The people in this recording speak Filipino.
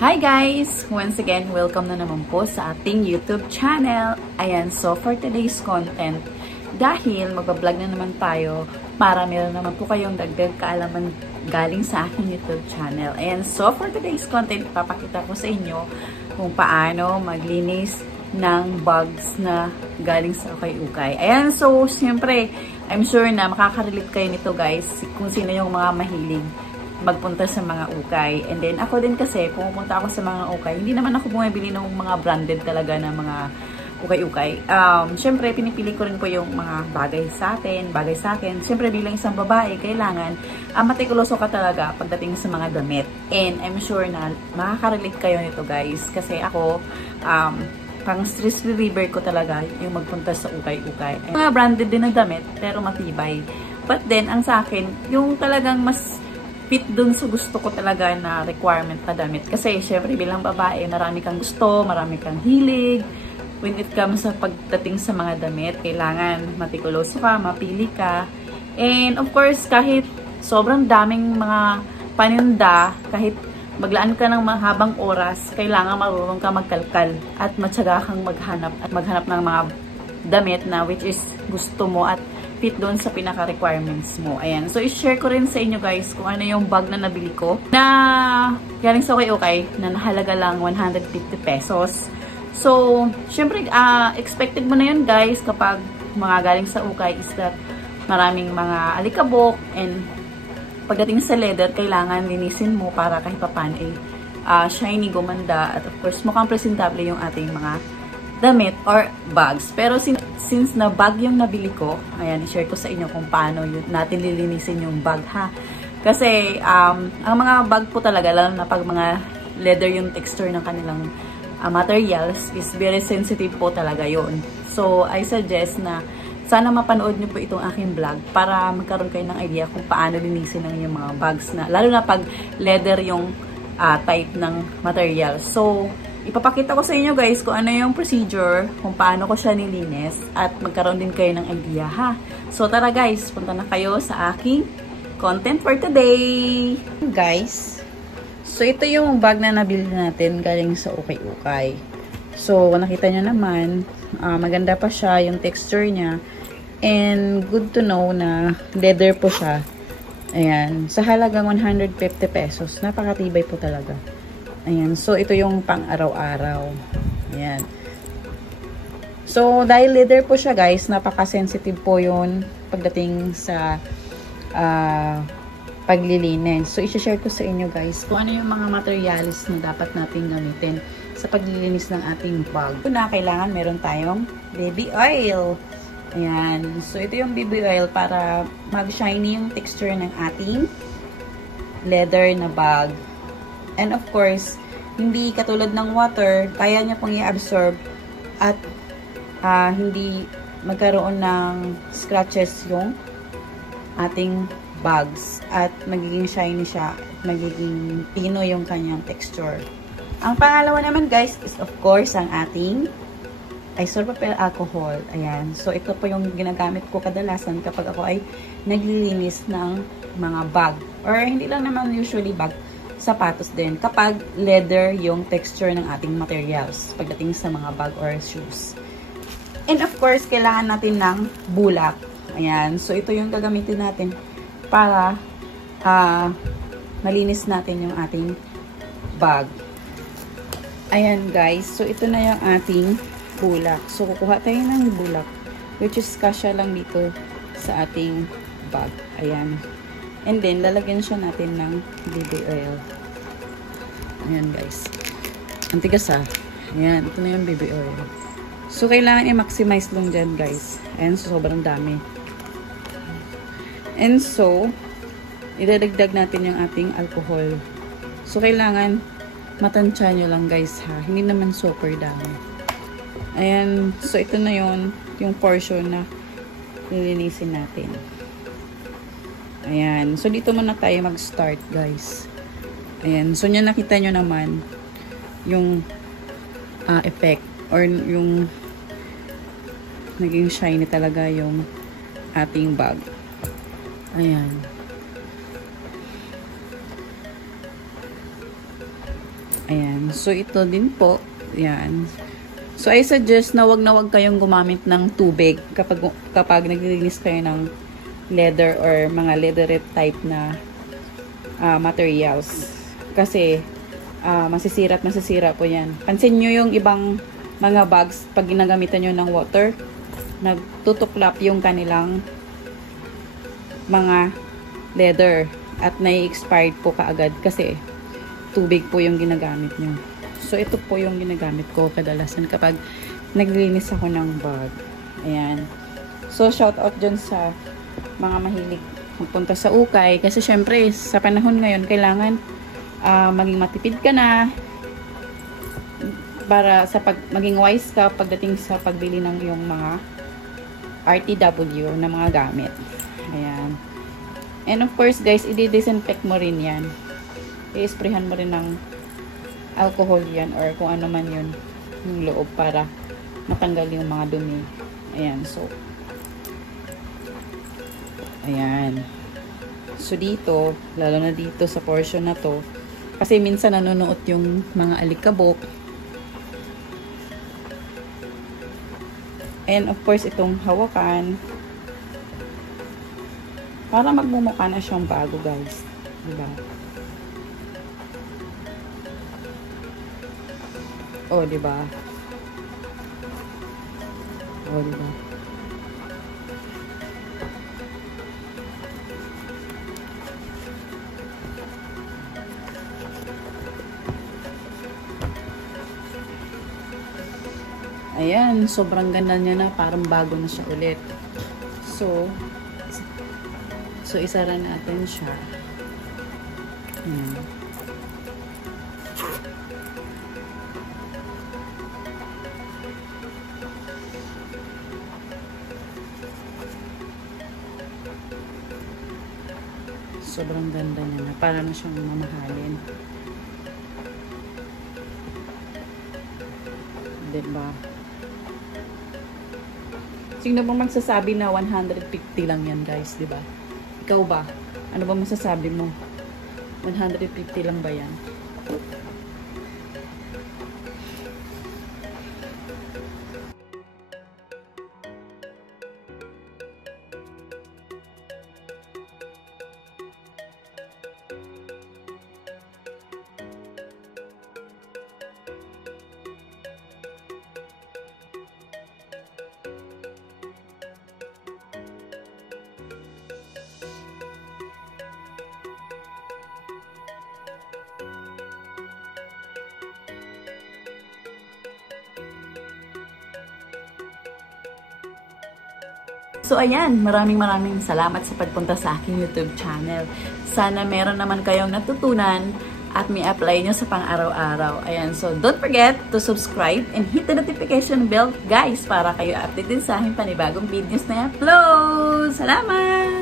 Hi guys! Once again, welcome na naman po sa ating YouTube channel. Ayan, so for today's content, dahil magbablog na naman tayo, para meron naman po kayong dagdag kaalaman galing sa aking YouTube channel. Ayan, so for today's content, papakita ko sa inyo kung paano maglinis ng bugs na galing sa ukay-ukay. Ayan, so siyempre, I'm sure na makaka-relate kayo nito guys, kung sino yung mga mahilig magpunta sa mga ukay. And then, ako din kasi, pumupunta ako sa mga ukay. Hindi naman ako bumibili ng mga branded talaga na mga ukay-ukay. Siyempre, pinipili ko rin po yung mga bagay sa akin. Siyempre, bilang isang babae, kailangan matikuloso ka talaga pagdating sa mga damit. And I'm sure na makaka-relate kayo nito guys. Kasi ako, pang stress reliever ko talaga yung magpunta sa ukay-ukay. Mga branded din na damit, pero matibay. But then, ang sa akin, yung talagang mas fit dun sa gusto ko talaga na requirement na damit. Kasi, syempre, bilang babae, marami kang gusto, marami kang hilig. When it comes sa pagdating sa mga damit, kailangan matikuloso ka, mapili ka. And, of course, kahit sobrang daming mga paninda, kahit maglaan ka ng mahabang oras, kailangan marunong ka magkalkal at matyaga kang maghanap ng mga damit na which is gusto mo at fit doon sa pinaka-requirements mo. Ayan. So, i-share ko rin sa inyo guys kung ano yung bag na nabili ko na galing sa ukay-ukay na nahalaga lang 150 pesos. So, syempre, expected mo na yun guys kapag mga galing sa ukay is that maraming mga alikabok and pagdating sa leather, kailangan linisin mo para kahit papan shiny, gumanda at of course, mukhang presentable yung ating mga damit or bags. Pero since na bag yung nabili ko, ayan, i-share ko sa inyo kung paano natin lilinisin yung bag ha. Kasi, ang mga bag po talaga, lalo na pag mga leather yung texture ng kanilang materials, is very sensitive po talaga yon. So, I suggest na sana mapanood nyo po itong aking vlog para magkaroon kayo ng idea kung paano linisin ang inyong mga bags na, lalo na pag leather yung type ng material. So, ipapakita ko sa inyo guys kung ano yung procedure, kung paano ko siya nilinis at magkaroon din kayo ng idea ha. So tara guys, punta na kayo sa aking content for today. Guys, so ito yung bag na nabili natin galing sa ukay-ukay. So nakita nyo naman, maganda pa siya yung texture niya and good to know na leather po siya. Ayan, sa halagang 150 pesos, napakatibay po talaga. Ayan. So, ito yung pang-araw-araw. Ayan. So, dahil leather po siya, guys, napaka-sensitive po yun pagdating sa paglilinis. So, i-share ko sa inyo, guys, kung ano yung mga materials na dapat natin gamitin sa paglilinis ng ating bag. Una, kailangan meron tayong baby oil. Ayan. So, ito yung baby oil para mag-shiny yung texture ng ating leather na bag. And of course, hindi katulad ng water, kaya niya pong i-absorb at hindi magkaroon ng scratches yung ating bags at magiging shiny siya, magiging pino yung kanyang texture. Ang pangalawa naman guys is of course ang ating isopropyl alcohol. Ayan. So ito po yung ginagamit ko kadalasan kapag ako ay naglilinis ng mga bag. Or hindi lang naman usually bag, sapatos din kapag leather yung texture ng ating materials pagdating sa mga bag or shoes. And of course, kailangan natin ng bulak. Ayan. So, ito yung gagamitin natin para malinis natin yung ating bag. Ayan guys. So, ito na yung ating bulak. So, kukuha tayo ng bulak which is kasya lang dito sa ating bag. Ayan. And then, lalagyan siya natin ng baby oil. Ayan, guys. Ang tigas ha. Ayan, ito na yung baby oil. So, kailangan i-maximize lang dyan, guys. Ayan, so, sobrang dami. And so, idadagdag natin yung ating alcohol. So, kailangan matansya nyo lang, guys, ha. Hindi naman super dami. Ayan, so, ito na yung portion na nilinisin natin. Ayan. So, dito muna tayo mag-start, guys. Ayan. So, nakita nyo naman yung effect or yung naging shiny talaga yung ating bag. Ayan. Ayan. So, ito din po. Ayan. So, I suggest na wag kayong gumamit ng tubig kapag naglilinis kayo ng leather or mga leatherette type na materials. Kasi, masisira at masisira po yan. Pansin nyo yung ibang mga bags, pag ginagamitan nyo ng water, nagtutuklap yung kanilang mga leather at nai-expired po kaagad kasi tubig po yung ginagamit nyo. So, ito po yung ginagamit ko kadalasan kapag naglilinis ako ng bag. Ayan. So, shout out dyan sa mga mahilig magpunta sa ukay kasi syempre sa panahon ngayon kailangan maging matipid ka na para sa maging wise ka pagdating sa pagbili ng yung mga RTW na mga gamit. Ayan. And of course guys, i-disinfect mo rin yan. I-sprayhan mo rin ng alcohol yan or kung ano man yun yung loob para matanggal yung mga dumi. Ayan. So, ayan. So, dito, lalo na dito sa portion na to, kasi minsan nanonood yung mga alikabok. And of course, itong hawakan para magmumukha na siyang bago, guys. Diba? Oh, diba? Oh, diba? Ayan, sobrang ganda niya na, parang bago na siya ulit. So isara natin siya. Ayan. Sobrang ganda niya na, para na siyang mamahalin. Diba? Sino bang magsasabi na 150 lang yan, guys, di ba? Ikaw ba? Ano ba masasabi mo? 150 lang ba yan? So ayan, maraming salamat sa pagpunta sa aking YouTube channel. Sana meron naman kayong natutunan at may apply nyo sa pang-araw-araw. Ayan, so don't forget to subscribe and hit the notification bell, guys, para kayo update din sa aking panibagong videos na upload. Salamat!